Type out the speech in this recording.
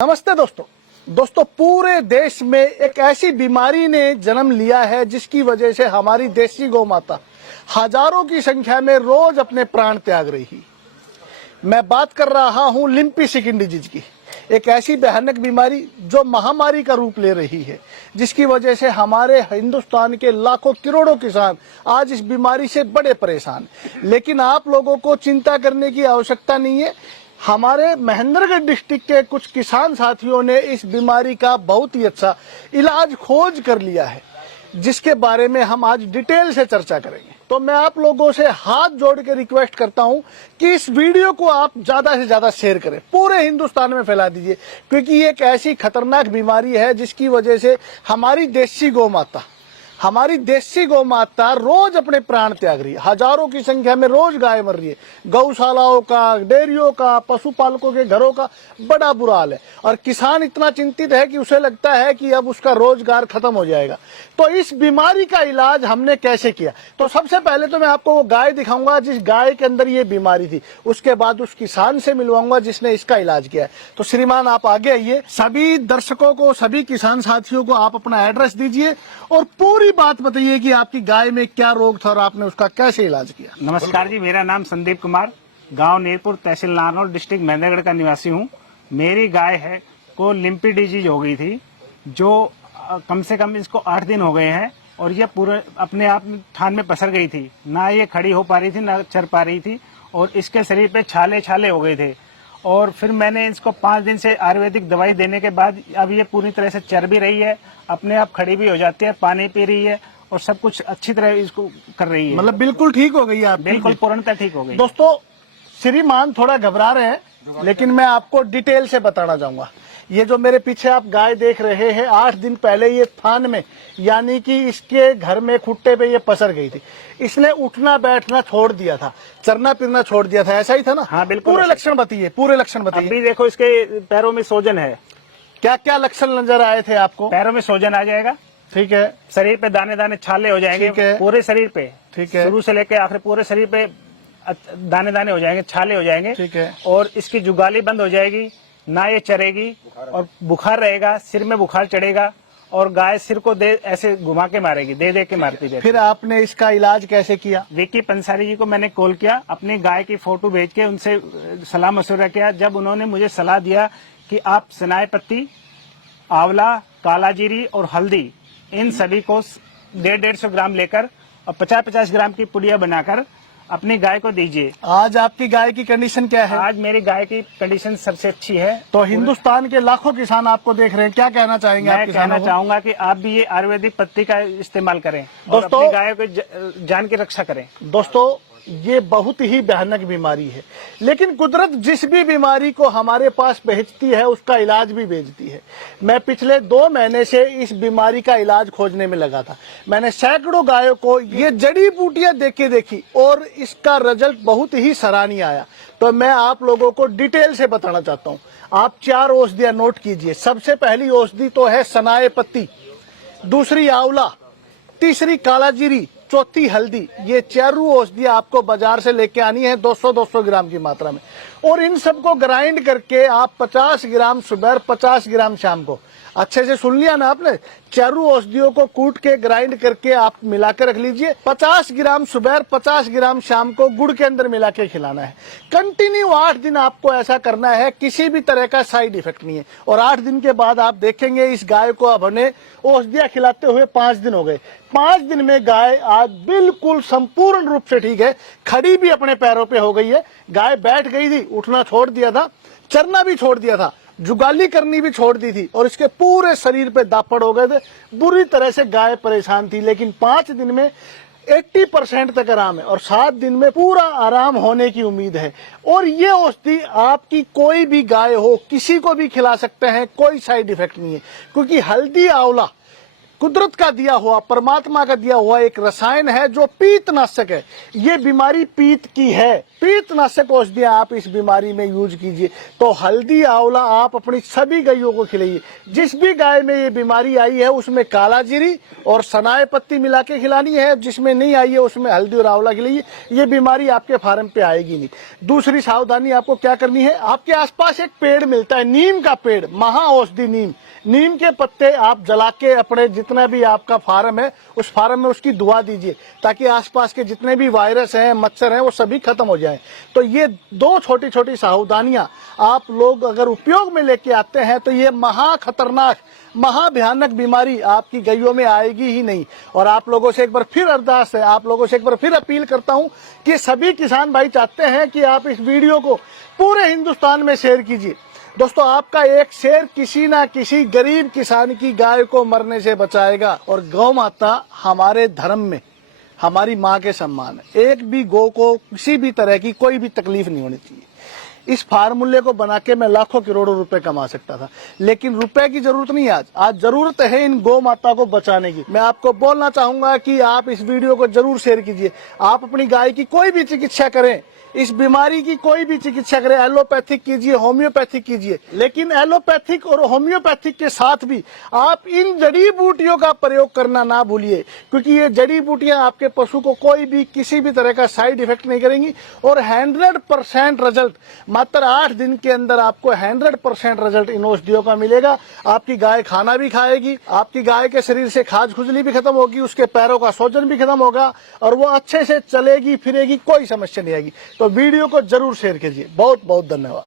नमस्ते दोस्तों पूरे देश में एक ऐसी बीमारी ने जन्म लिया है जिसकी वजह से हमारी देसी गौ माता हजारों की संख्या में रोज अपने प्राण त्याग रही। मैं बात कर रहा हूं लिम्पी स्किन डिजीज की, एक ऐसी भयानक बीमारी जो महामारी का रूप ले रही है, जिसकी वजह से हमारे हिंदुस्तान के लाखों करोड़ों किसान आज इस बीमारी से बड़े परेशान। लेकिन आप लोगों को चिंता करने की आवश्यकता नहीं है। हमारे महेंद्रगढ़ डिस्ट्रिक्ट के कुछ किसान साथियों ने इस बीमारी का बहुत ही अच्छा इलाज खोज कर लिया है, जिसके बारे में हम आज डिटेल से चर्चा करेंगे। तो मैं आप लोगों से हाथ जोड़ के रिक्वेस्ट करता हूं कि इस वीडियो को आप ज्यादा से ज्यादा शेयर करें, पूरे हिंदुस्तान में फैला दीजिए, क्योंकि ये एक ऐसी खतरनाक बीमारी है जिसकी वजह से हमारी देसी गौ माता रोज अपने प्राण त्याग रही है। हजारों की संख्या में रोज गाय मर रही है। गौशालाओं का, डेयरियों का, पशुपालकों के घरों का बड़ा बुरा हाल है और किसान इतना चिंतित है कि उसे लगता है कि अब उसका रोजगार खत्म हो जाएगा। तो इस बीमारी का इलाज हमने कैसे किया, तो सबसे पहले तो मैं आपको वो गाय दिखाऊंगा जिस गाय के अंदर ये बीमारी थी, उसके बाद उस किसान से मिलवाऊंगा जिसने इसका इलाज किया है। तो श्रीमान आप आगे आइए। सभी दर्शकों को, सभी किसान साथियों को आप अपना एड्रेस दीजिए और पूरी बात बताइए कि आपकी गाय में क्या रोग था और आपने उसका कैसे इलाज किया। नमस्कार जी, मेरा नाम संदीप कुमार, गांव नेरपुर, तहसील नारनौल, डिस्ट्रिक्ट महेंद्रगढ़ का निवासी हूं। मेरी गाय है को लिम्पी डिजीज हो गई थी, जो कम से कम इसको 8 दिन हो गए हैं और ये पूरे अपने आप थान में पसर गई थी। ना ये खड़ी हो पा रही थी, ना चर पा रही थी और इसके शरीर पे छाले छाले हो गए थे। और फिर मैंने इसको 5 दिन से आयुर्वेदिक दवाई देने के बाद अब ये पूरी तरह से चर भी रही है, अपने आप खड़ी भी हो जाती है, पानी पी रही है और सब कुछ अच्छी तरह इसको कर रही है। मतलब बिल्कुल ठीक हो गई आप? बिल्कुल पूर्णतः ठीक हो गई। दोस्तों श्रीमान थोड़ा घबरा रहे हैं, लेकिन मैं आपको डिटेल से बताना चाहूंगा। ये जो मेरे पीछे आप गाय देख रहे हैं, 8 दिन पहले ये थान में, यानी कि इसके घर में खुट्टे पे ये पसर गई थी। इसने उठना बैठना छोड़ दिया था, चरना फिरना छोड़ दिया था, ऐसा ही था ना? हाँ बिल्कुल। पूरे लक्षण बताइए, पूरे लक्षण बताइए। अभी देखो इसके पैरों में सोजन है। क्या क्या लक्षण नजर आए थे आपको? पैरों में सोजन आ जाएगा, ठीक है। शरीर पे दाने दाने छाले हो जाएंगे, ठीक है। पूरे शरीर पे, ठीक है। शुरू से लेकर आखिर पूरे शरीर पे दाने दाने हो जाएंगे, छाले हो जाएंगे, ठीक है। और इसकी जुगाली बंद हो जाएगी, ना ये चरेगी और बुखार रहेगा, सिर में बुखार चढ़ेगा और गाय सिर को दे ऐसे घुमा के मारेगी, दे के मारती है। फिर आपने इसका इलाज कैसे किया? विकी पंसारी जी को मैंने कॉल किया, अपनी गाय की फोटो भेज के उनसे सलाह मशवरा किया। जब उन्होंने मुझे सलाह दिया कि आप सनाए पत्ती, आंवला, काला जीरी और हल्दी, इन सभी को 150 ग्राम लेकर और 50-50 ग्राम की पुड़िया बनाकर अपनी गाय को दीजिए। आज आपकी गाय की कंडीशन क्या है? आज मेरी गाय की कंडीशन सबसे अच्छी है। तो हिंदुस्तान के लाखों किसान आपको देख रहे हैं, क्या कहना चाहेंगे? मैं कहना चाहूंगा कि आप भी ये आयुर्वेदिक पत्ती का इस्तेमाल करें और दोस्तों, अपनी गाय को जान की रक्षा करें। दोस्तों ये बहुत ही भयानक बीमारी है, लेकिन कुदरत जिस भी बीमारी को हमारे पास भेजती है उसका इलाज भी भेजती है। मैं पिछले 2 महीने से इस बीमारी का इलाज खोजने में लगा था। मैंने सैकड़ों गायों को ये जड़ी बूटियां देखी और इसका रिजल्ट बहुत ही सराहनीय आया। तो मैं आप लोगों को डिटेल से बताना चाहता हूँ। आप 4 औषधियां नोट कीजिए। सबसे पहली औषधि तो है सनाए पत्ती, दूसरी आंवला, तीसरी काला जीरी, चौथी हल्दी। ये 4 औषधियां आपको बाजार से लेके आनी है 200-200 ग्राम की मात्रा में, और इन सबको ग्राइंड करके आप 50 ग्राम सुबह, 50 ग्राम शाम को, अच्छे से सुन लिया ना आपने, 4 औषधियों को कूट के ग्राइंड करके आप मिला के रख लीजिए। 50 ग्राम सुबह, 50 ग्राम शाम को गुड़ के अंदर मिला के खिलाना है। कंटिन्यू 8 दिन आपको ऐसा करना है, किसी भी तरह का साइड इफेक्ट नहीं है। और 8 दिन के बाद आप देखेंगे इस गाय को अब हमने औषधियां खिलाते हुए 5 दिन हो गए। 5 दिन में गाय आज बिल्कुल संपूर्ण रूप से ठीक है, खड़ी भी अपने पैरों पे हो गई है। गाय बैठ गई थी, उठना छोड़ दिया था, चरना भी छोड़ दिया था, जुगाली करनी भी छोड़ दी थी और इसके पूरे शरीर पे दापड़ हो गए थे। बुरी तरह से गाय परेशान थी, लेकिन 5 दिन में 80% तक आराम है और 7 दिन में पूरा आराम होने की उम्मीद है। और ये औषधि आपकी कोई भी गाय हो, किसी को भी खिला सकते हैं, कोई साइड इफेक्ट नहीं है, क्योंकि हल्दी, आंवला कुदरत का दिया हुआ, परमात्मा का दिया हुआ एक रसायन है जो पीतनाशक है। ये बीमारी पीत की है, पीतनाशक औषधियां आप इस बीमारी में यूज कीजिए। तो हल्दी आंवला आप अपनी सभी गायों को खिलाइए। जिस भी गाय में ये बीमारी आई है उसमें काला जीरी और सनाए पत्ती मिला के खिलानी है, जिसमें नहीं आई है उसमें हल्दी और आंवला खिलाइए। ये बीमारी आपके फार्म पे आएगी नहीं। दूसरी सावधानी आपको क्या करनी है, आपके आसपास एक पेड़ मिलता है, नीम का पेड़, महा औषधि नीम। नीम के पत्ते आप जला के अपने जितना भी आपका फार्म है उस फार्म में उसकी दुआ दीजिए, ताकि आसपास के जितने भी वायरस हैं, मच्छर हैं, वो सभी खत्म हो जाएं। तो ये दो छोटी छोटी सावधानियां आप लोग अगर उपयोग में लेके आते हैं तो ये महा खतरनाक, महा भयानक बीमारी आपकी गायों में आएगी ही नहीं। और आप लोगों से एक बार फिर अरदास है, आप लोगों से एक बार फिर अपील करता हूं कि सभी किसान भाई चाहते हैं कि आप इस वीडियो को पूरे हिंदुस्तान में शेयर कीजिए। दोस्तों, आपका एक शेयर किसी ना किसी गरीब किसान की गाय को मरने से बचाएगा। और गौ माता हमारे धर्म में हमारी माँ के सम्मान है। एक भी गौ को किसी भी तरह की कोई भी तकलीफ नहीं होनी चाहिए। इस फार्मूले को बना के मैं लाखों करोड़ों रुपए कमा सकता था, लेकिन रुपए की जरूरत नहीं है। आज जरूरत है इन गौ माता को बचाने की। मैं आपको बोलना चाहूंगा कि आप इस वीडियो को जरूर शेयर कीजिए। आप अपनी गाय की कोई भी चिकित्सा करें, इस बीमारी की कोई भी चिकित्सा करें, एलोपैथिक कीजिए, होम्योपैथिक कीजिए, लेकिन एलोपैथिक और होम्योपैथिक के साथ भी आप इन जड़ी बूटियों का प्रयोग करना ना भूलिए, क्योंकि ये जड़ी बूटियां आपके पशु को कोई भी किसी भी तरह का साइड इफेक्ट नहीं करेंगी। और 100% रिजल्ट मात्र 8 दिन के अंदर आपको 100% रिजल्ट इन औषधियों का मिलेगा। आपकी गाय खाना भी खाएगी, आपकी गाय के शरीर से खाज खुजली भी खत्म होगी, उसके पैरों का सोजन भी खत्म होगा और वो अच्छे से चलेगी फिरेगी, कोई समस्या नहीं आएगी। तो वीडियो को जरूर शेयर कीजिए। बहुत बहुत धन्यवाद।